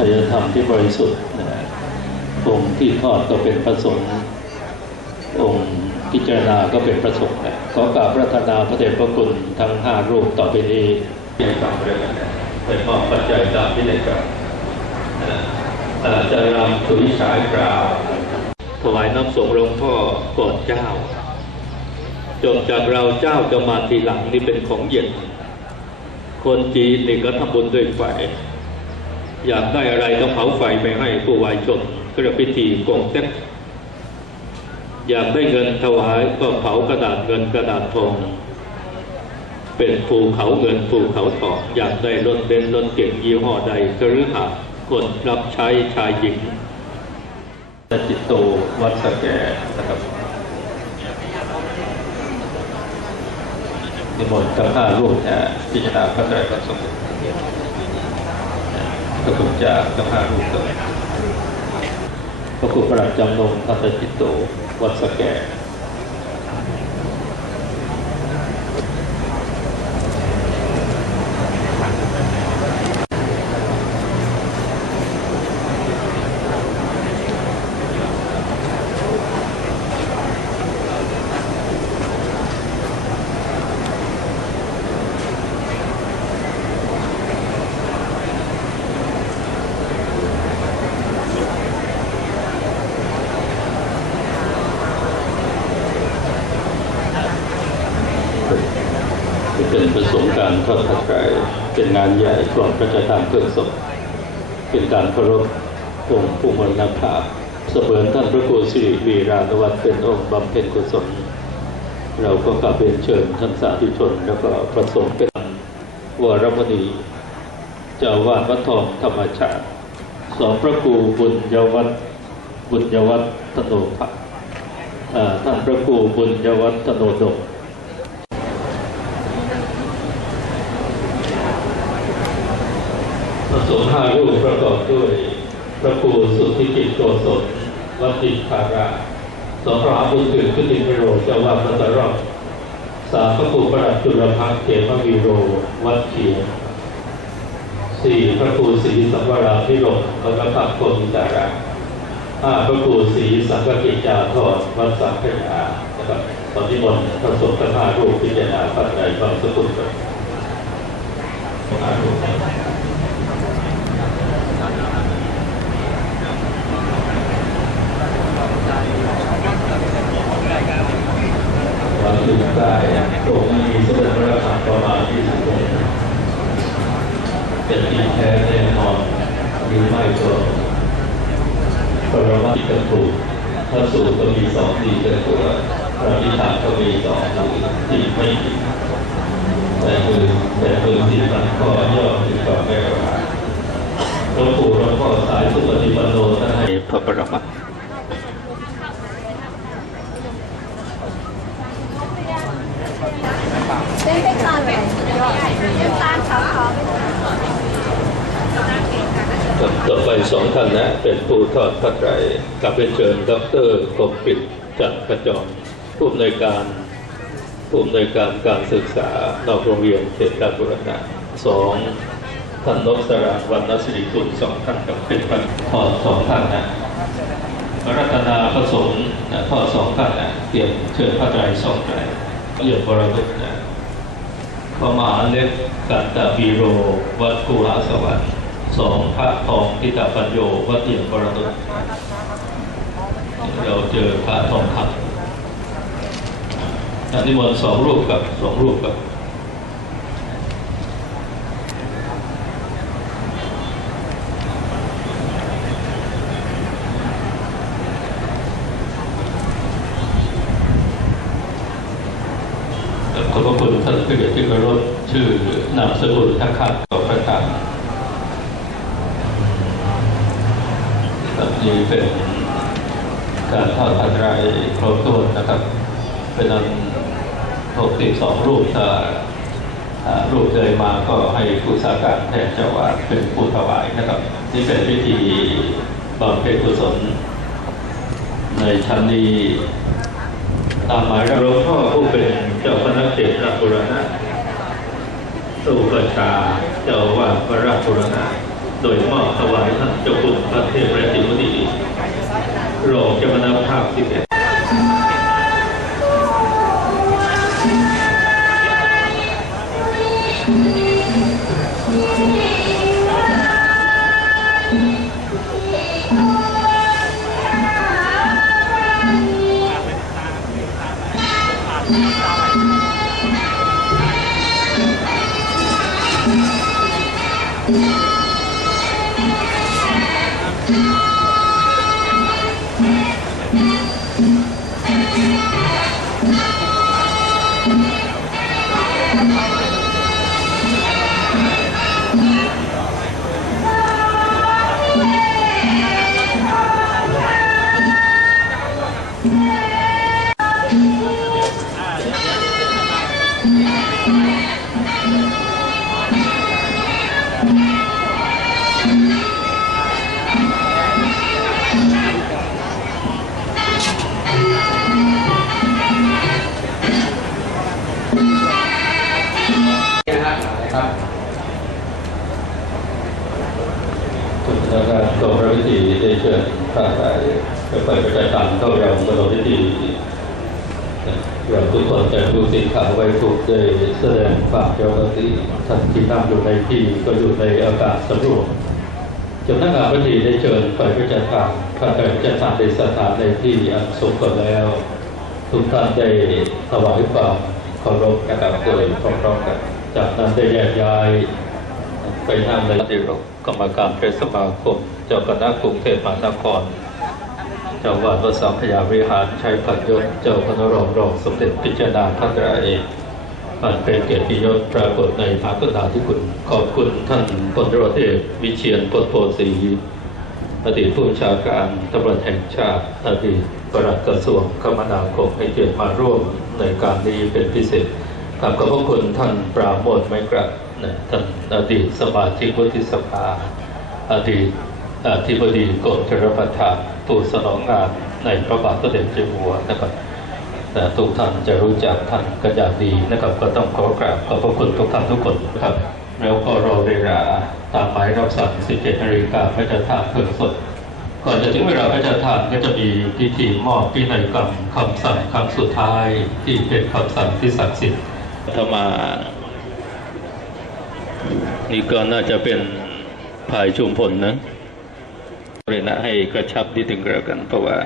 ทายธรรมที่บริสุทธิ์นะองค์ที่ทอดก็เป็นพระสงฆ์องค์พิจารณาก็เป็นพระสงฆ์นะขอกราบพระธนาพระเดชพระคุณทั้งห้ารูปต่อไปนี้ยังฟังเรื่องเป็นมอบปัจจัยตามที่ได้กล่าวนะอาจารย์รำสุวิชายกล่าวถวายน้ำสงหลวงพ่อก่อนเจ้าจนจากเราเจ้าจะมาทีหลังนี่เป็นของเย็น คนจีนนี่ก็ทำบุญด้วยไฟ อยากได้อะไรต้องเผาไฟไปให้ผู้วายชนก็เรียกพิธีกงเต็กอยากได้เงินถวายก็เผากระดาษเงินกระดาษทอง เป็นภูเขาเงินภูเขาทองอยากได้รถเบนซ์รถเก่งยี่ห้อใดก็รือหาคนรับใช้ชายหญิงจิตโตวัดสแกนะครับนิมนต์ทั้งห้ารูปนะพิจารณาพระไตรปิฎก พระคุณจากจังห้ารูปเลยพระคุณประหลัดจำนงทัตจิตโตวัดสแก เป็นประสงค์การทอดพระไตรเป็นงานใหญ่ก่อนพระราชทานเพลิงศพเป็นการเคารพองค์ผู้มรณภาพเสมือนท่านพระครูสิริวีรานวัฒน์เป็นองค์บำเพ็ญกุศลเราก็กลับเรียนเชิญท่านสาธุชน แล้วก็ประสงค์เป็นวรมณีเจ้าวาดวัดทองธรรมชาติสองพระครูบุญยวัฒบุญยวัฒธโนภะท่านพระครูบุญยวัฒธโนดม พระสงฆ์ห้ารูปประกอบด้วย พระครูสุทธิกิจโกศลวัดติตภาราสองพระบุญเกิดขึ้นในประโรเจ้าวาดวัดตรอบสามพระครูประหลัดจุลพักษ์เขมวีโร วัดเขียนสี่พระครูศรีสังวราพิรมวัดพระพักตร์โพธิสาราห้าพระครูศรีสังกกิจจาธรวัดสังขยานะครับตอนที่มนพระสงฆ์ทั้งห้ารูปพิจารณาปัจจัยความสกุลกันห้ารูป วันถึงได้ตรงนี้แสดงระดับประมาณที่สิบคนเป็นที่แท้แน่นอนหรือไม่ก็ปรมาที่กันถูกพระสูตรก็มีสองที่เป็นตัวพระนิธานก็มีสองที่ไม่ผิดแต่คือแต่คือที่มันก็ย่อถึงความไม่ประมาหลวงปู่หลวงพ่อสายสุปฏิปันโนท่านให้พระประมา เส้นเป็นตาเป็นตาขาวต่อไปสองท่านนะ เป็นผู้ทอดพระไตรกับเป็นเชิญดรคมปิดจัดกระจรผู้อำนวยการผู้อำนวยการการศึกษานอกโรงเรียนเขตการบุรณะสองท่านนพสรางวันนสิริกุลสองท่านกับเป็นพระทอดสองท่านนะระรัตนาประสงค์นะทอดสองท่านนะเตรียมเชิญพระไตรสองไตรเยี่ยมบรมุนะ พระมหาเล็กกันตบีโร วัดกูหาสวรรค์สองพระทองทิตาปัญโยวัดเอี่ยมบรตุเราเจอพระทองคำอันนี้มนต์สองรูปกับสองรูปกับ ขอบพระคุณท่านผู้เกียรติที่เคารพชื่อนามสกุลทักขัดต่อประธานครับนี่เป็นการทอดผ้าไรครบถ้วนนะครับ เป็นอันหกสิบสองรูปถ้ารูปเลยมาก็ให้ผู้สาการแทนเจ้าวาดเป็นผู้ถวายนะครับ นี่เป็นพิธีบำเพ็ญกุศลในชั้นนี้ ตามหมายหลวงพ่อผู้เป็นเจ้าคณะเสดราชบุรณะสุประชาเจ้าอาวาดพระราชบุรณะโดยมอบถวายท่านเจ้าคุณพระเทพรัตนมุนีรองเจ้าคณะภาคสิ เชิญพระสายไปประจำการเข้ายังบรมพิธีเราทุกคนจะดูสินค้าไว้ทุกได้แสดงความเจ้าหน้าที่ท่านที่นั่งอยู่ในที่ก็อยู่ในอากาศสำรวจจ้าหน้าที่พิธีได้เชิญไปประจำการพระไปประจำกาในสถานในที่อันสมควรแล้ว ทุกท่านได้ถวายความเคารพนะครับโดยพร้อมๆกันจากนั้นได้แยกย้ายไปนั่งในดิรก กรรมการเพศสมาคม เจ้าคณะกรุงเทพมหานครเจ้าวาดวัดสามพยาวิหารชัยพันยศเจ้าคณะรองรองสมเด็จพิจารณาพระตราเอกมันเป็นเกียรติยศปรากฏในพระกรุณาธิคุณขอบคุณท่านพลตรวจเอกวิเชียนพลโพสีอดีตผู้บัญชาการตำรวจแห่งชาติอดีตปลัดกระทรวงคมนาคมให้เกียรติมาร่วมในการนี้เป็นพิเศษขอบพระคุณท่านปราโมทไมกระ นะท่านอดีตสมาชิกวุฒิสภา อดีตอธิบดีกรมชลประทานผู้สนองงานในพระบาทสมเด็จเจ้าอยู่หัวนะครับแต่ทุกท่านจะรู้จักท่านกันอย่างดีนะครับ ก็ต้องขอกราบขอบพระคุณทุกท่านทุกคนนะครับ แล้วก็รอเวลาตามหมายรับสั่ง 17 นาฬิกาพระเจ้าทานเพลิงสด ก่อนจะถึงเวลาพระราชทานก็จะมีพิธีมอบพินัยกรรมคำสั่งคำสุดท้ายที่เป็นคำสั่งที่ศักดิ์สิทธิ์ถ้ามา นี่ก็น่าจะเป็นภายชุมพลนะเรนะให้กระชับนิดหนึ่งก็แล้วกัน เพราะว่า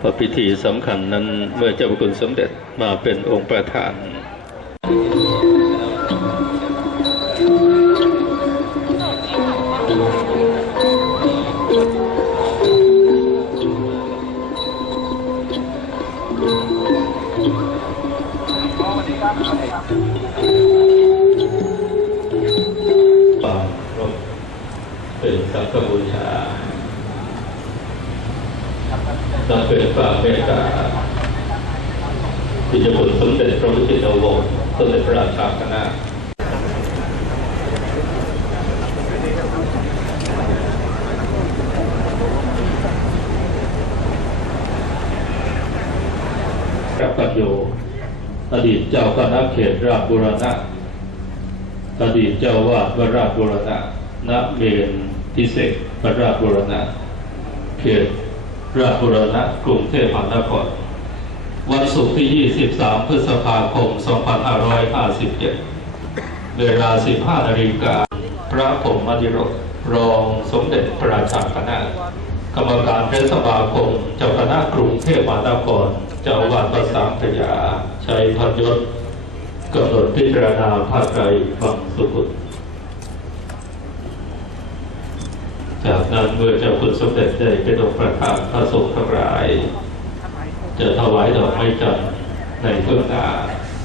พระพิธีสำคัญนั้นเมื่อเจ้าพระคุณสมเด็จมาเป็นองค์ประธานป สังฆบูชาและเป็นความเมตตาที่จะผลสมเด็จพระพุทธเจ้าวงศ์สมเด็จพระราชาคณะพระปัญโยอดีตเจ้าคณะเขตราชบุรณะอดีตเจ้าวาดวราชบุรณะณเมน พิเศษวราชบุรณะเขตราชบุรณะกรุงเทพมหานครวันศุกร์ที่ 23 พฤษภาคม 2557 เวลา 15นาฬิกา พระผมมธิรกรองสมเด็จพระราชาคณะกรรมการเพศสมาคม เจ้าคณะกรุงเทพมหานคร เจ้าวาดวัดสามพยา ชัยพันยศกำหนดพิจารณาภาคไตรบังสุขุ จากนั้นเมื่อเจ้าคุณสมเด็จได้เป็นองค์ประธานพระสงฆ์ทั้งหลาย จะถวายดอกไม้จันทร์ในเบื้องหน้า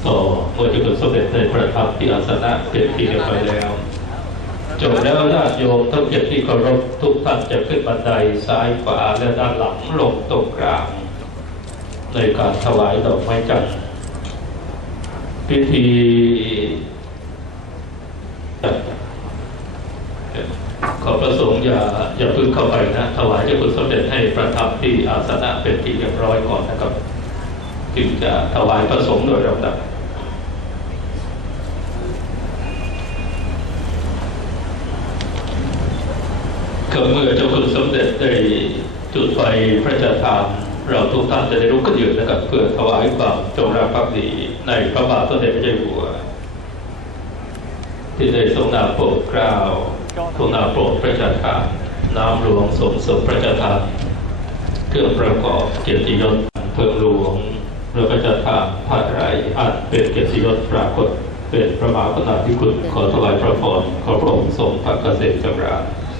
ต่อเมื่อเจ้าคุณสมเด็จได้ประทับที่อาสนะเป็นที่เรียบร้อยแล้วจบแล้วญาติโยมทั้งเจ็ดที่เคารพทุกท่านจะขึ้นบันไดซ้ายขวาและด้านหลังลงตรงกลางในการถวายดอกไม้จันทร์พิธี ขอประสงค์อย่าอย่าพึ่งเข้าไปนะถวายเจ้าคุณสมเด็จให้ประทับที่อาสนะเป็นที่เรียบร้อยก่อนนะครับถึงจะถวายประสงค์โดยลำดับก็เมื่อเจ้าคุณสมเด็จได้จุดไฟพระราชทานเราทุกท่านจะได้ลุกขึ้นยืนนะครับเพื่อถวายความจงรักภักดีในพระบาทสมเด็จพระเจ้าอยู่หัวที่ได้ทรงนามโปรดเกล้า ทรงนาโปรดพระราชทาน้ำหลวงสมสมพระราชทาเครื่องประกอบเกียรติยศเพิ่มหลวงพระราชทานผ้าไรอันเป็นเกียรติยศปรากฏเป็นพระมหากรุณาธิคุณขอถวายพระพรขอพระองค์ทรงพระเกษมจำรา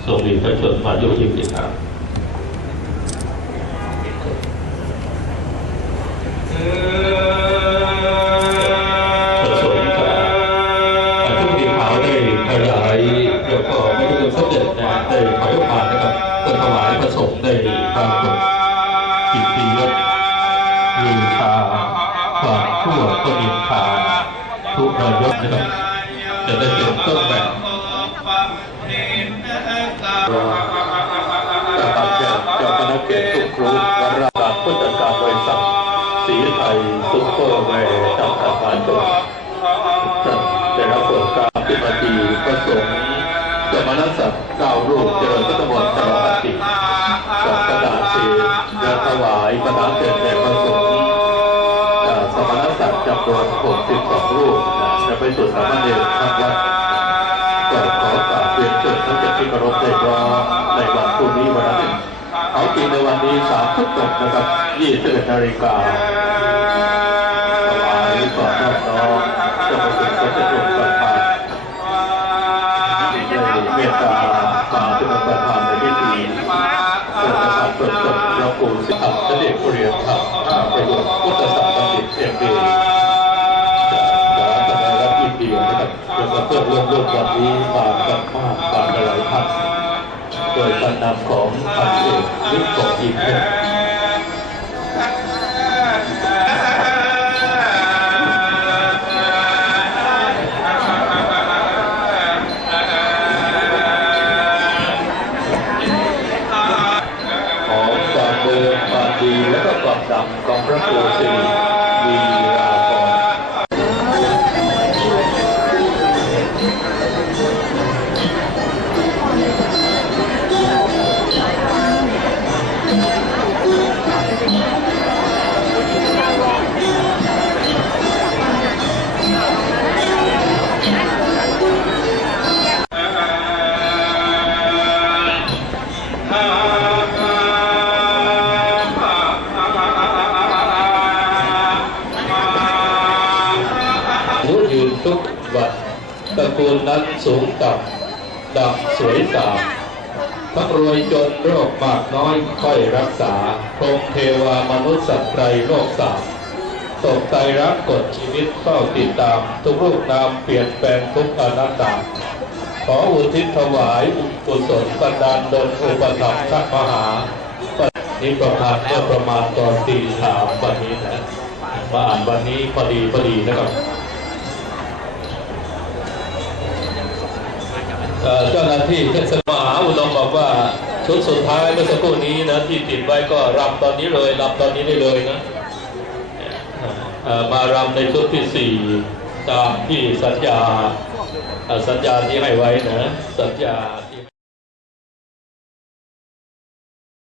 ทรงมีพระชนมายุยิ่งยืนนานประ ระสงฆ์ได้ปรากฏกิตติยศลือชาความชั่วก็นินทาทุกระยศนะครับจะได้เป็นต้นแบบจากการเจ้าเจ้าคณะเกียรติทุกครูวาระการผู้จัดการบริษัทสีไทยซุปเปอร์แวร์จำกัดมหานท่านได้รับโปรดเกาขึ้นมาทีพระสงฆ์สมณศักดิ์เก้ารูปเจริญพระตมนตลองปฏิ กับกระดาษเศษและถวายประดาเกิดแด่พระสงฆ์สมณศักดิ์จำนวน62รูปจะไปสู่สามเณรทั้งวัดก็ขอกราบเรียนเชิญท่านเจ้าที่เคารพได้ว่าในวันพรุ่งนี้วันนั้นเอาจริงในวันนี้สามทุ่มตรงนะครับ21นาฬิกา ปูสิทธิ์เด็จเรียนธรรมห้าประโยชน์พุทธศาสนาเอ็มบีจากสาธารณรับอินเดียนะครับแล้วก็เพื่อนร่วมร่วมวันนี้มากันมากมากันหลายท่านโดยการนำของพันเอกนิคมอินเท ตระกูลนั้นสูงต่ำดำสวยสามทั้งรวยจนโรคมากน้อยค่อยรักษาพรหมเทวามนุษย์สัตว์ไรโลกสามตกไตรรักกฎชีวิตเฝ้าติดตาม ทุกรูปนามเปลี่ยนแปลงทุกอนัตตาขออุทิศถวายอุกุศลบันดาลดลอุปถัมภ์ข้ามหาปฏิประทานเมื่อประมาณตอนตีสามวันนี้นะมาอ่านวันนี้พอดีพอดีนะครับ เจ้าหน้าที่เทศบาลมหาอุดมบอกว่าชุดสุดท้ายเมื่อสักครู่นี้นะที่ติดไว้ก็รำตอนนี้เลยรำตอนนี้ได้เลยนะมารำในชุดที่สี่ตามที่สัญญาสัญญาที่ให้ไว้นะ สัญญา